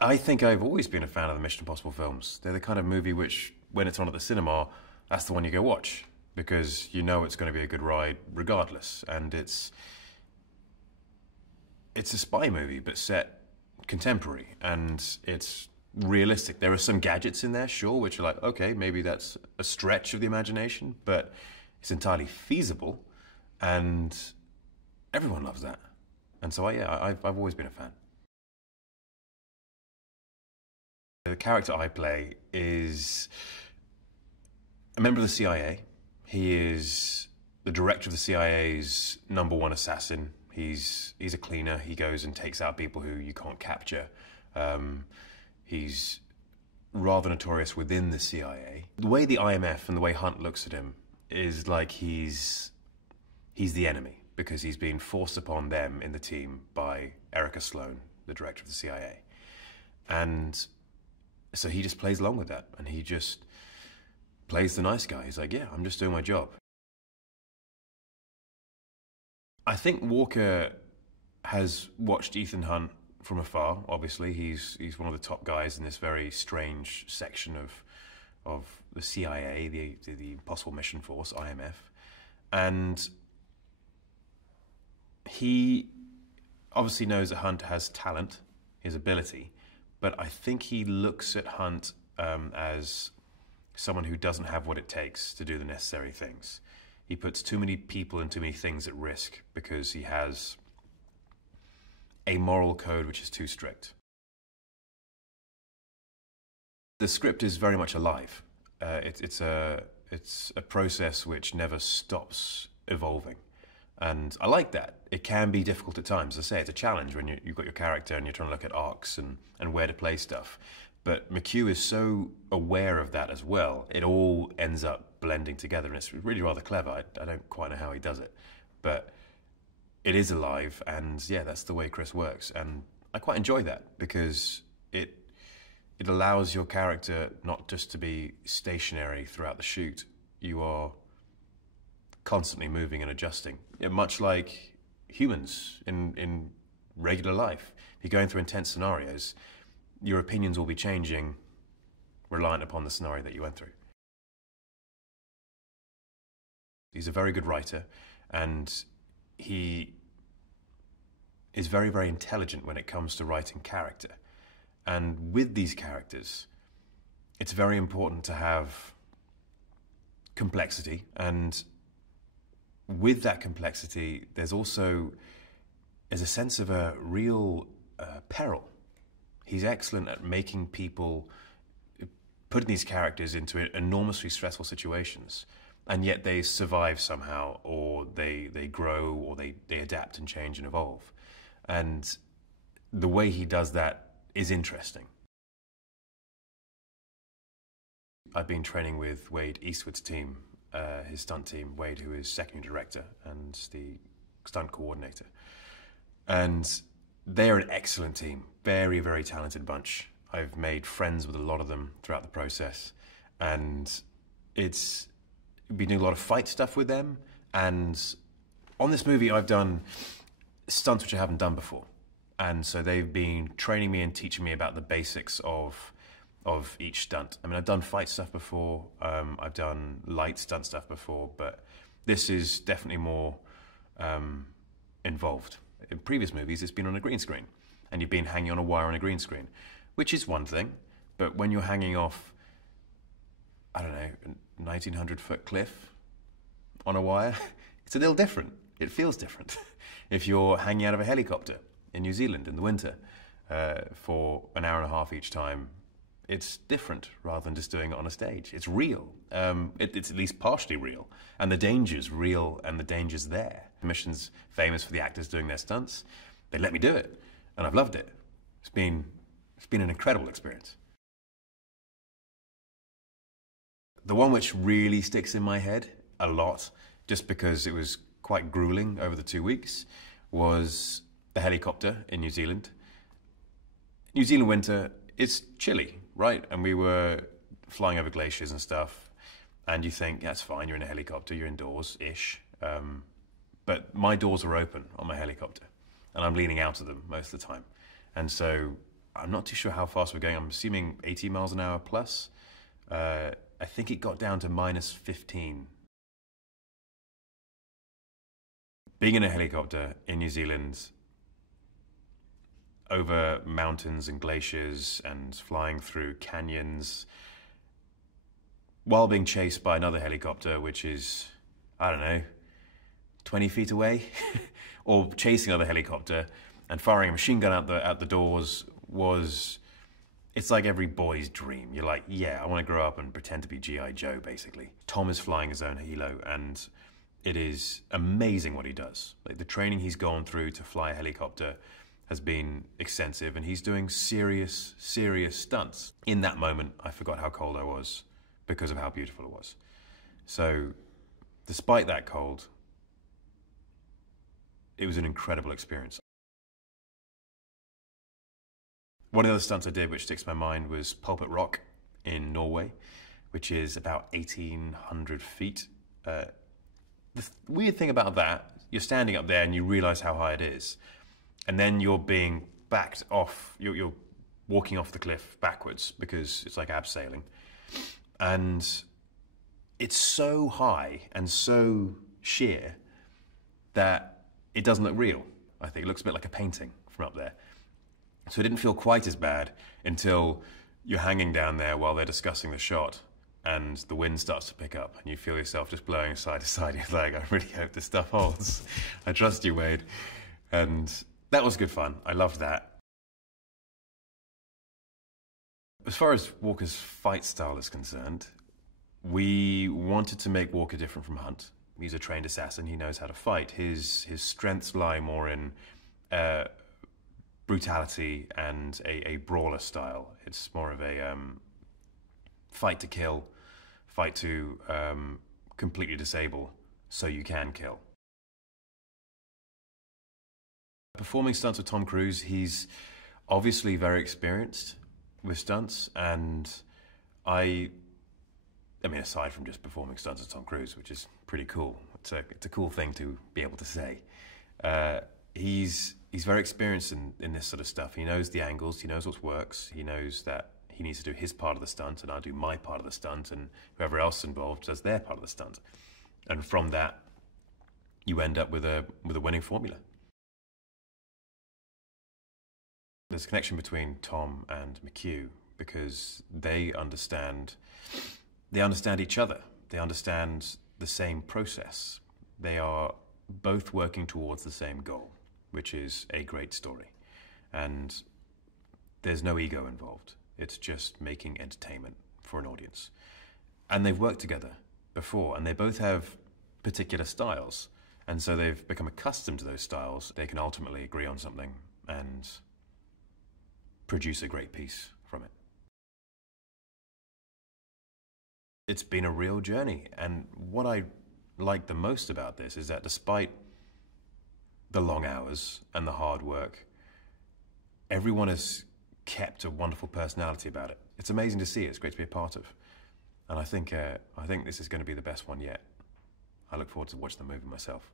I think I've always been a fan of the Mission Impossible films. They're the kind of movie which, when it's on at the cinema, that's the one you go watch, because you know it's going to be a good ride regardless. And it's a spy movie, but set contemporary, and it's realistic. There are some gadgets in there, sure, which are like, okay, maybe that's a stretch of the imagination, but it's entirely feasible, and everyone loves that. And so, I've always been a fan. The character I play is a member of the CIA. He is the director of the CIA's #1 assassin. He's a cleaner. He goes and takes out people who you can't capture. He's rather notorious within the CIA. The way the IMF and the way Hunt looks at him is like he's the enemy, because he's been forced upon them in the team by Erica Sloan, the director of the CIA. And so he just plays along with that, and he just plays the nice guy. He's like, yeah, I'm just doing my job. I think Walker has watched Ethan Hunt from afar, obviously. He's one of the top guys in this very strange section of the CIA, the Impossible Mission Force, IMF. And he obviously knows that Hunt has talent, his ability, but I think he looks at Hunt as someone who doesn't have what it takes to do the necessary things. He puts too many people and too many things at risk because he has a moral code which is too strict. The script is very much alive. It's a process which never stops evolving. And I like that. It can be difficult at times. As I say, it's a challenge when you've got your character and you're trying to look at arcs and where to play stuff. But McHugh is so aware of that as well. It all ends up blending together, and it's really rather clever. I don't quite know how he does it. But it is alive, and yeah, that's the way Chris works. And I quite enjoy that, because it allows your character not just to be stationary throughout the shoot. You are constantly moving and adjusting, much like humans in regular life. If you're going through intense scenarios, your opinions will be changing reliant upon the scenario that you went through. He's a very good writer, and he is very, very intelligent when it comes to writing character. And with these characters, it's very important to have complexity, and with that complexity, there's a sense of a real peril. He's excellent at making people, putting these characters into enormously stressful situations, and yet they survive somehow, or they grow, or they adapt and change and evolve. And the way he does that is interesting. I've been training with Wade Eastwood's team, his stunt team, Wade, who is secondary director and the stunt coordinator. And they are an excellent team, very, very talented bunch. I've made friends with a lot of them throughout the process, and it's been doing a lot of fight stuff with them. And on this movie, I've done stunts which I haven't done before. And so they've been training me and teaching me about the basics of each stunt. I mean, I've done fight stuff before, I've done light stunt stuff before, but this is definitely more involved. In previous movies, it's been on a green screen, and you've been hanging on a wire on a green screen, which is one thing, but when you're hanging off, I don't know, a 1,900-foot cliff on a wire, it's a little different. It feels different. If you're hanging out of a helicopter in New Zealand in the winter for an hour and a half each time, it's different rather than just doing it on a stage. It's real. It's at least partially real. And the danger's real, and the danger's there. The mission's famous for the actors doing their stunts. They let me do it, and I've loved it. It's been an incredible experience. The one which really sticks in my head a lot, just because it was quite grueling over the 2 weeks, was the helicopter in New Zealand. New Zealand winter, it's chilly, right? And we were flying over glaciers and stuff, and you think, that's fine, you're in a helicopter, you're indoors-ish. But my doors are open on my helicopter, and I'm leaning out of them most of the time. And so I'm not too sure how fast we're going. I'm assuming 80 miles an hour plus. I think it got down to -15. Being in a helicopter in New Zealand, over mountains and glaciers and flying through canyons, while being chased by another helicopter, which is, I don't know, 20 feet away, or chasing another helicopter and firing a machine gun out the doors it's like every boy's dream. You're like, yeah, I want to grow up and pretend to be G.I. Joe, basically. Tom is flying his own helo, and it is amazing what he does. Like, the training he's gone through to fly a helicopter has been extensive, and he's doing serious stunts. In that moment, I forgot how cold I was because of how beautiful it was. So, despite that cold, it was an incredible experience. One of the stunts I did, which sticks in my mind, was Pulpit Rock in Norway, which is about 1,800 feet. The weird thing about that, you're standing up there and you realize how high it is. And then you're being backed off, you're walking off the cliff backwards because it's like abseiling. And it's so high and so sheer that it doesn't look real. I think it looks a bit like a painting from up there. So it didn't feel quite as bad until you're hanging down there while they're discussing the shot and the wind starts to pick up and you feel yourself just blowing side to side. You're like, I really hope this stuff holds. I trust you, Wade. And that was good fun. I loved that. As far as Walker's fight style is concerned, we wanted to make Walker different from Hunt. He's a trained assassin. He knows how to fight. His strengths lie more in brutality and a brawler style. It's more of a fight to kill, fight to completely disable so you can kill. Performing stunts with Tom Cruise, he's obviously very experienced with stunts, and I mean, aside from just performing stunts with Tom Cruise, which is pretty cool, it's a cool thing to be able to say. He's very experienced in this sort of stuff. He knows the angles, he knows what works, he knows that he needs to do his part of the stunt, and I do my part of the stunt, and whoever else involved does their part of the stunt. And from that, you end up with a winning formula. There's a connection between Tom and McHugh because they understand each other. They understand the same process. They are both working towards the same goal, which is a great story. And there's no ego involved. It's just making entertainment for an audience. And they've worked together before, and they both have particular styles. And so they've become accustomed to those styles. They can ultimately agree on something and produce a great piece from it. It's been a real journey, and what I like the most about this is that despite the long hours and the hard work, everyone has kept a wonderful personality about it. It's amazing to see. It's great to be a part of, and I think this is going to be the best one yet. I look forward to watching the movie myself.